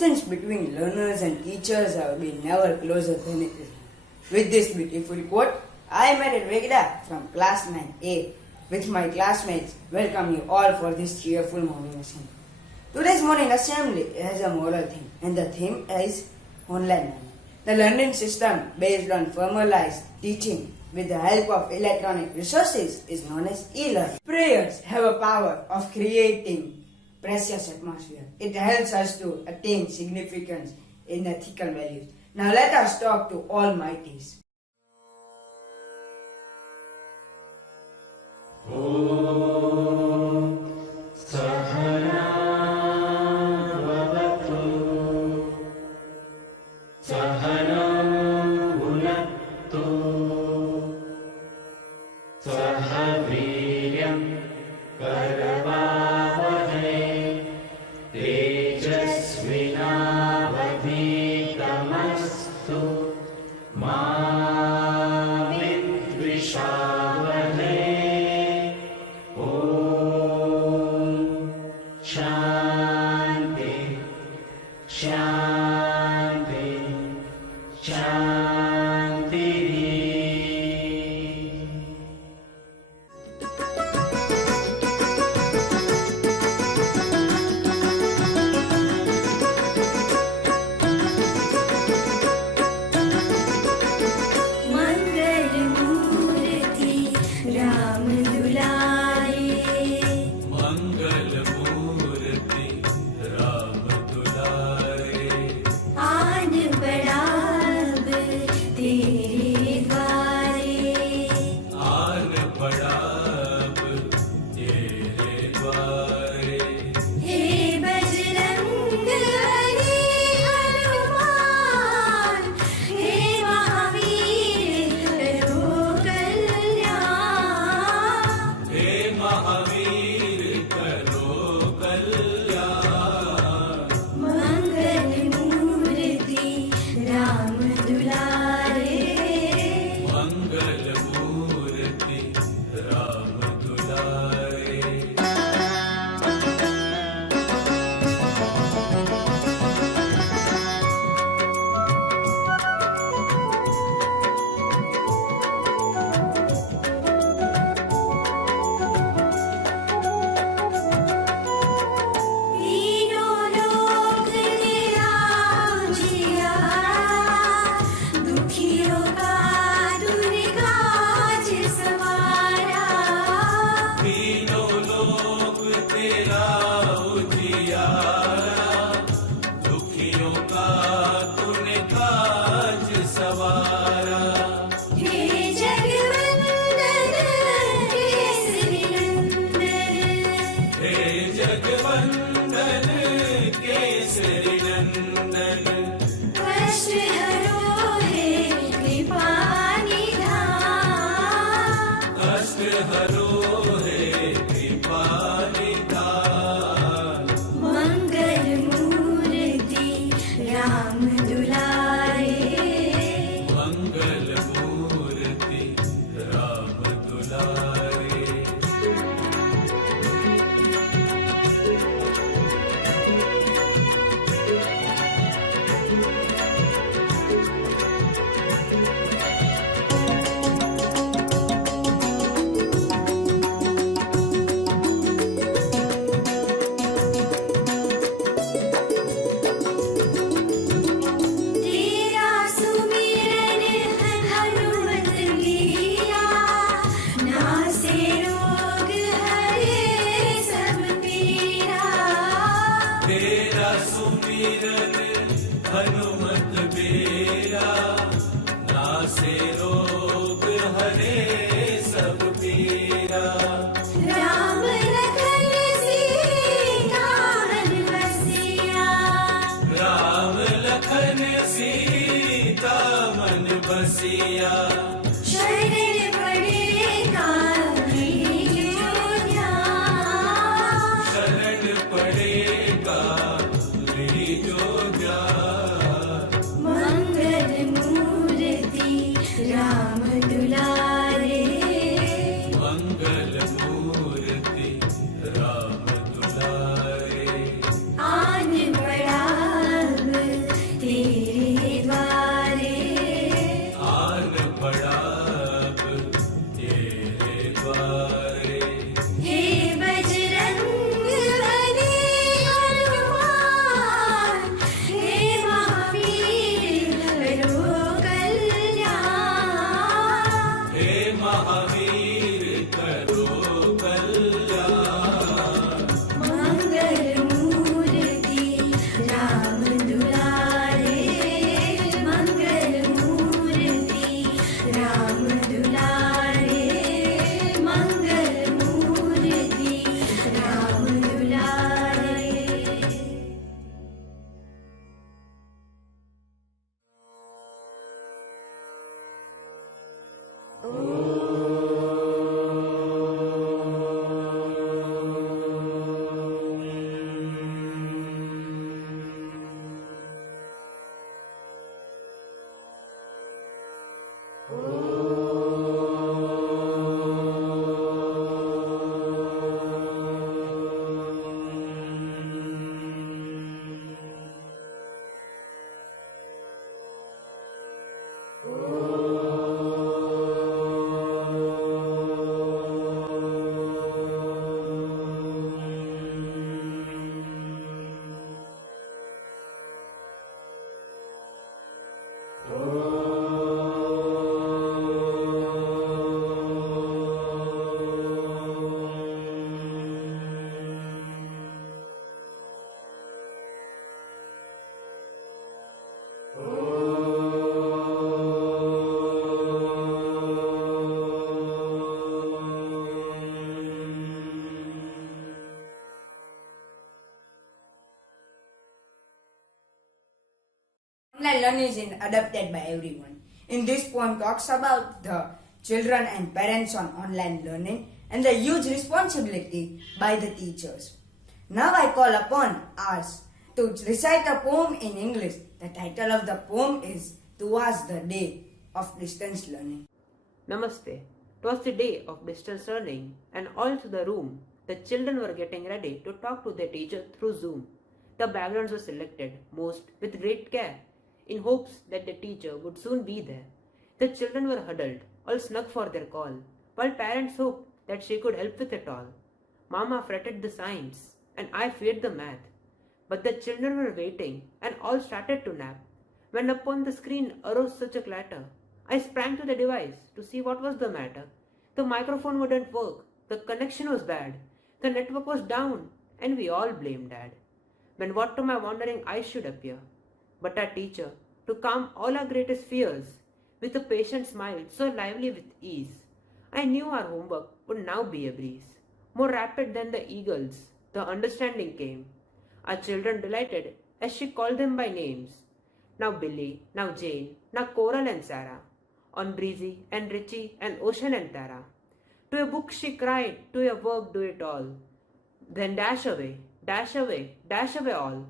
distance between learners and teachers have been never closer than it is. With this beautiful quote, I, Merit Vegda from class 9A, with my classmates, welcome you all for this cheerful morning assembly. Today's morning assembly has a moral theme, and the theme is online learning. The learning system based on formalized teaching with the help of electronic resources is known as e-learning. Prayers have a power of creating precious atmosphere. It helps us to attain significance in ethical values. Now let us talk to Almighties. Online learning is adopted by everyone. In this poem talks about the children and parents on online learning and the huge responsibility by the teachers. Now I call upon Aarsh to recite a poem in English. The title of the poem is "Twas the Day of Distance Learning." Namaste. 'Twas the day of distance learning, and all through the room, the children were getting ready to talk to their teacher through Zoom. The backgrounds were selected, most with great care, in hopes that the teacher would soon be there. The children were huddled, all snug for their call, while parents hoped that she could help with it all. Mama fretted the science, and I feared the math. But the children were waiting, and all started to nap, when upon the screen arose such a clatter. I sprang to the device to see what was the matter. The microphone wouldn't work, the connection was bad, the network was down, and we all blamed Dad. When what to my wondering eyes should appear? But our teacher, to calm all our greatest fears, with a patient smile so lively with ease. I knew our homework would now be a breeze. More rapid than the eagles, the understanding came. Our children delighted as she called them by names. Now Billy, now Jane, now Coral and Sarah. On Breezy and Richie and Ocean and Tara. To your book she cried, to your work do it all. Then dash away, dash away, dash away all,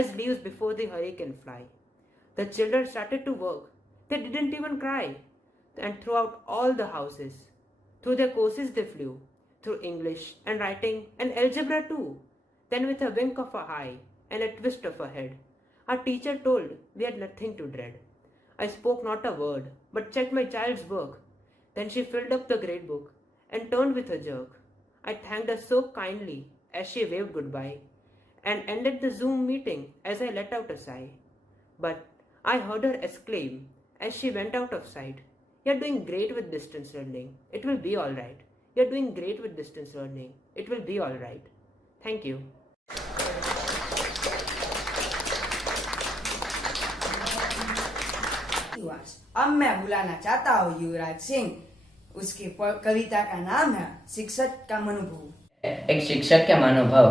as leaves before the hurricane fly. The children started to work. They didn't even cry. And throughout all the houses, through their courses they flew, through English and writing and algebra too. Then with a wink of a eye and a twist of her head, our teacher told we had nothing to dread. I spoke not a word, but checked my child's work. Then she filled up the grade book and turned with a jerk. I thanked her so kindly as she waved goodbye, and ended the Zoom meeting as I let out a sigh. But I heard her exclaim as she went out of sight, "You're doing great with distance learning. It will be all right. You're doing great with distance learning. It will be all right." Thank you. अब मैं बुलाना चाहता हूँ युवराज सिंह। उसकी कविता का नाम है शिक्षक का मनोभाव। एक शिक्षक के मनोभाव।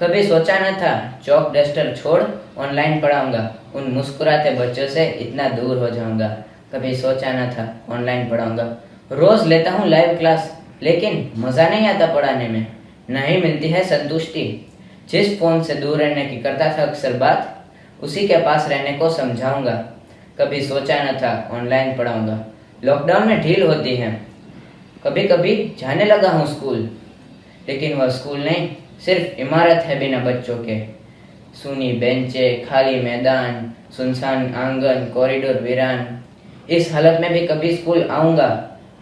कभी सोचा न था चौक डस्टर छोड़ ऑनलाइन पढ़ाऊंगा, उन मुस्कुराते बच्चों से इतना दूर हो जाऊंगा। कभी सोचा न था ऑनलाइन पढ़ाऊंगा। रोज लेता हूँ लाइव क्लास, लेकिन मजा नहीं आता पढ़ाने में, नहीं मिलती है संतुष्टि। जिस फोन से दूर रहने की करता था अक्सर बात, उसी के पास रहने को समझाऊंगा। कभी सोचा न था ऑनलाइन पढ़ाऊंगा। लॉकडाउन में ढील होती है, कभी कभी जाने लगा हूँ स्कूल, लेकिन वह स्कूल नहीं, सिर्फ इमारत है बिना बच्चों के। सूनी बेंचे, खाली मैदान, सुनसान आंगन, कॉरिडोर वीरान। इस हालत में भी कभी स्कूल आऊँगा,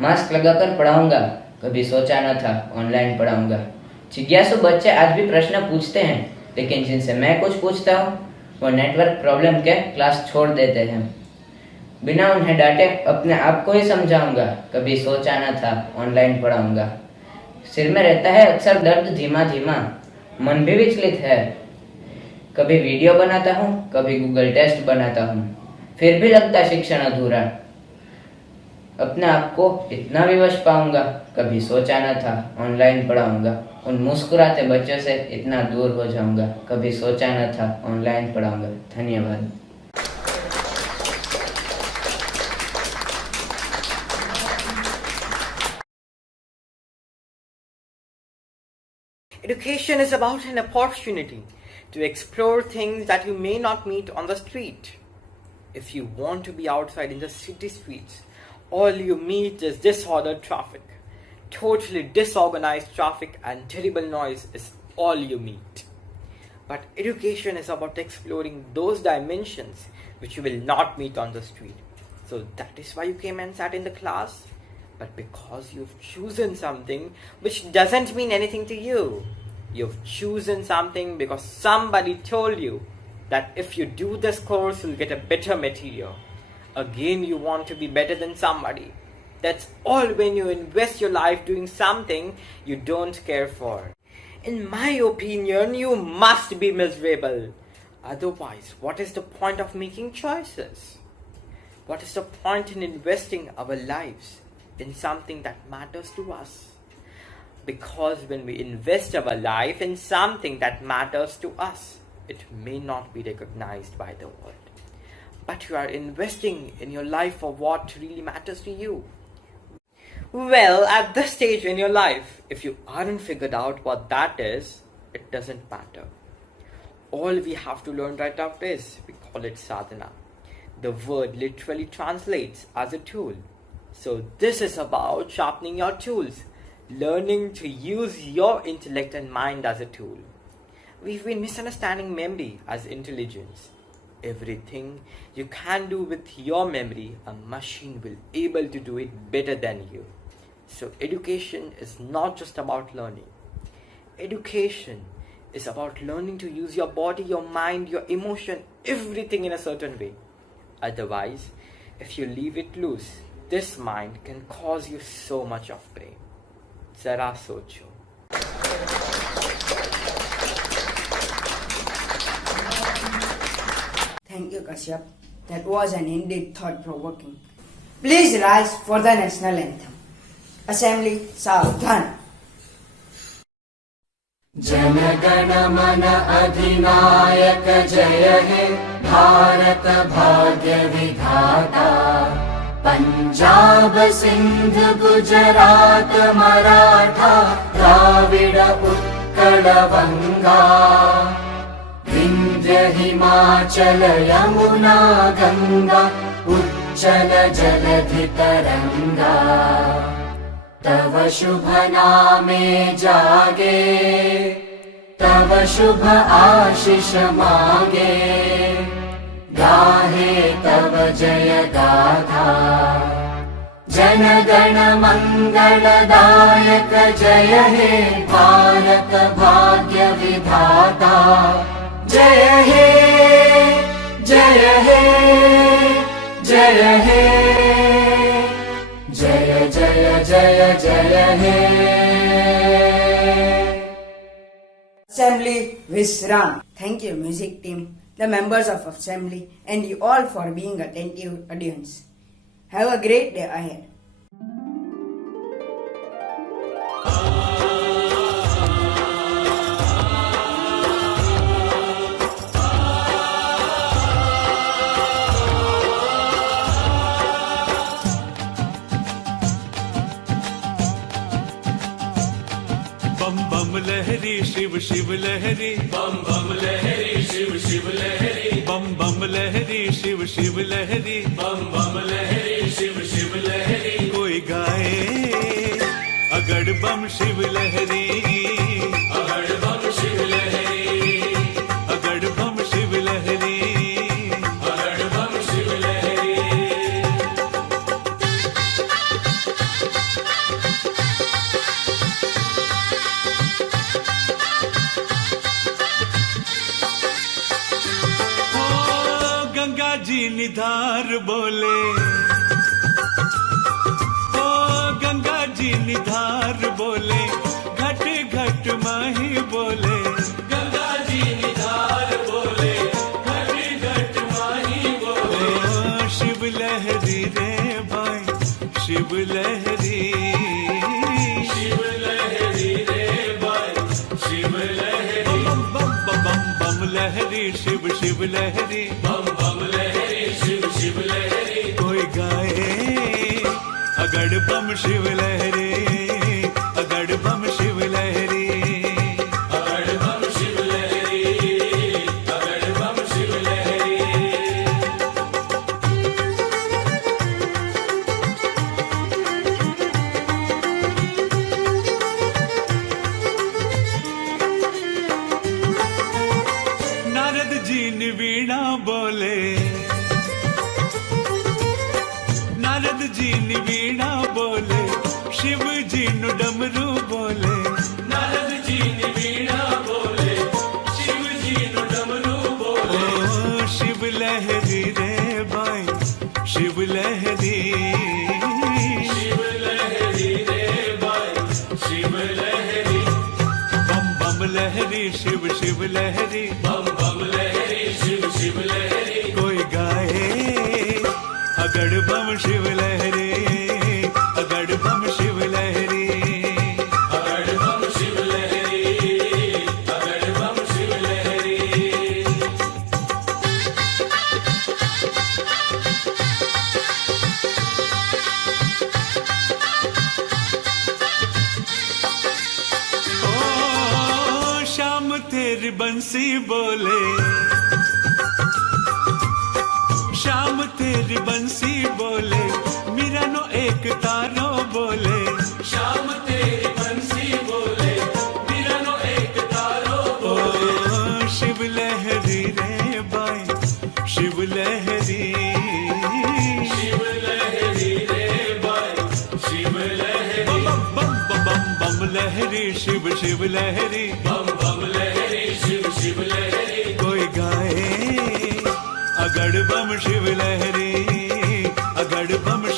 मास्क लगाकर पढ़ाऊँगा। कभी सोचा न था ऑनलाइन पढ़ाऊँगा। जिज्ञासु बच्चे आज भी प्रश्न पूछते हैं, लेकिन जिनसे मैं कुछ पूछता हूँ वो नेटवर्क प्रॉब्लम के क्लास छोड़ देते हैं। बिना उन्हें डांटे अपने आप को ही समझाऊंगा। कभी सोचा न था ऑनलाइन पढ़ाऊंगा। सिर में रहता है अक्सर दर्द धीमा धीमा, मन भी विचलित है। कभी वीडियो बनाता हूँ, कभी गूगल टेस्ट बनाता हूँ, फिर भी लगता शिक्षण अधूरा। अपने आप को इतना विवश पाऊंगा। कभी सोचा न था ऑनलाइन पढ़ाऊंगा, उन मुस्कुराते बच्चों से इतना दूर हो जाऊंगा। कभी सोचा न था ऑनलाइन पढ़ाऊंगा। धन्यवाद। Education is about an opportunity to explore things that you may not meet on the street. If you want to be outside in the city streets, all you meet is disordered traffic. Totally disorganized traffic and terrible noise is all you meet. But education is about exploring those dimensions which you will not meet on the street. So that is why you came and sat in the class. But because you've chosen something which doesn't mean anything to you. You've chosen something because somebody told you that if you do this course, you'll get a better material. Again, you want to be better than somebody. That's all when you invest your life doing something you don't care for. In my opinion, you must be miserable. Otherwise, what is the point of making choices? What is the point in investing our lives in something that matters to us? Because when we invest our life in something that matters to us, it may not be recognized by the world. But you are investing in your life for what really matters to you. Well, at this stage in your life, if you aren't figured out what that is, it doesn't matter. All we have to learn right after is, we call it sadhana. The word literally translates as a tool. So this is about sharpening your tools, learning to use your intellect and mind as a tool. We've been misunderstanding memory as intelligence. Everything you can do with your memory, a machine will be able to do it better than you. So education is not just about learning. Education is about learning to use your body, your mind, your emotion, everything in a certain way. Otherwise, if you leave it loose, this mind can cause you so much of pain. Zara socho. Thank you, Kashyap. That was an indeed thought-provoking. Please rise for the national anthem. Assembly, Savdhan. जनगण मन अधिनायक जय हे भारत भाग्य विधाता पंजाब सिंध गुजरात मराठा द्राविड उत्कल बंगा विंध्य हिमाचल यमुना गंगा उच्चल जलधि तरंगा तव शुभ नामे जागे तव शुभ आशीष मांगे गाहे तव जय गाथा जन गण मंगलदायक जय हे भारत भाग्य विधाता जय हे जय हे जय हे जय जय जय जय हे Assembly, Visram. Thank you, music team, the members of Assembly, and you all for being attentive audience. Have a great day ahead. बम बम लहरी शिव शिव लहरी बम बम लहरी शिव शिव लहरी बम बम लहरी शिव शिव लहरी बम बम लहरी शिव शिव लहरी कोई गाए अगड़ बम शिव लहरी अगड़ बम शिव लहरी अगड़ बम शिव लहरी अगड़ बम शिव लहरी गंगा जी निधार बोले ओ गंगा जी निधार बोले घट घट माही बोले गंगा जी निधार बोले घट घट माही बोले ओ शिव लहरी रे भाई शिव लहरी शिव लहरी रे भाई शिव लहरी बम बम बम बम बम लहरी शिव शिव लहरी बम बम लहरी शिव शिव लहरी कोई गाए अगड़ बम शिव लहरी अगड़ बम शिव लहरी नारद जी नी वीणा बोले शिव जी नु डमरू बोले नारद जी नी वीणा बोले शिव जी नु डमरू बोले ओ शिव लहरी रे भाई शिव लहरी रे भाई शिव लहरी बम बम लहरी शिव शिव लहरी बम बम लहरी शिव शिव लहरी कोई गाए अगड़ बम शिव लहरी अगड़ बम शिव लहरी अगड़ बम शिव लहरी अगड़ बम शिव लहरी ओ शाम तेरी बंसी बोले शाम तेरी बंसी बोले मीरा नो एक तारो बोले शाम तेरी बंसी बोले मीरा नो एक तारो बोले शिव लहरी रे भाई शिव लहरी रे भाई शिव लहरी बम बम बम बम बम लहरी शिव शिव लहरी बम बम लहरी शिव शिव लहरी कोई गाए अगड़ बम शिव लहरी अगड़ बम